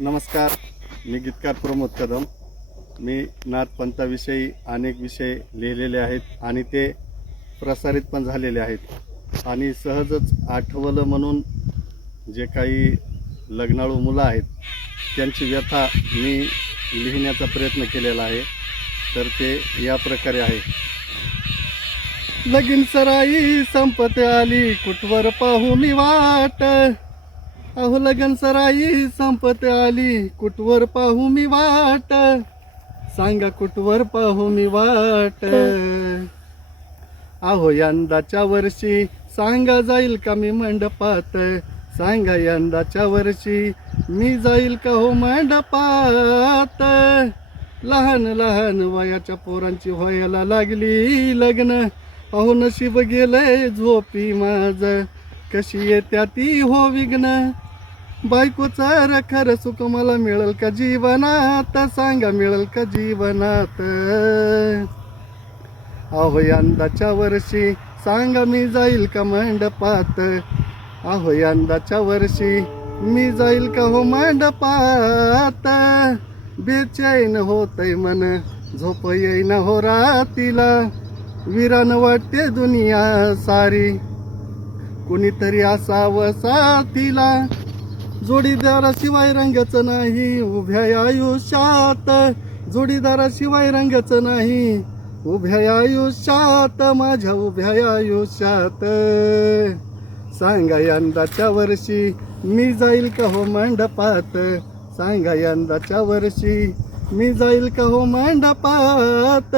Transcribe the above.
नमस्कार, मी गीतकार प्रमोद कदम. मी नाथपंथाविषयी अनेक विषय लिहिलेले आहेत आणि ते प्रसारित पण झालेले आहेत. आणि सहजच आठवलं म्हणून जे काही लग्नाळू मुलं आहेत त्यांची व्यथा मी लिहिण्याचा प्रयत्न केलेला आहे. तर ते या प्रकारे आहे. लगीन सराई संपत आली, कुठवर पाहू मी वाट. अहो लगन सराई संपत आली, कुठवर पाहू मी वाट. सांगा कुठवर पाहू मी वाट. अहो यंदाच्या वर्षी सांगा जाईल का मी मंडपात. सांगा यंदाच्या वर्षी मी जाईल का हो मंडपात. लहान लहान वयाच्या पोरांची व्हायला लागली लग्न. अहो नशीब गेलंय झोपी माझ, कशी येत्या ती हो विघ्न. बायकोचं खरं सुख मला मिळेल का जीवनात. सांगा मिळेल का जीवनात. अहो यंदाच्या वर्षी सांगा मी जाईल का मंडपात. अहो यंदाच्या वर्षी मी जाईल का हो मंडपात. बेचैन होतय मन, झोप येईन हो रातीला. विरान वाटते दुनिया सारी, कुणीतरी असावं साथीला. जोडीदाराशिवाय रंगाचं नाही उभ्या आयुष्यात. जोडीदाराशिवाय रंगाचं नाही उभ्या आयुष्यात, माझ्या उभ्या आयुष्यात. सांगा यंदाच्या वर्षी मी जाईल का हो मंडपात. सांगा यंदाच्या वर्षी मी जाईल का हो मंडपात.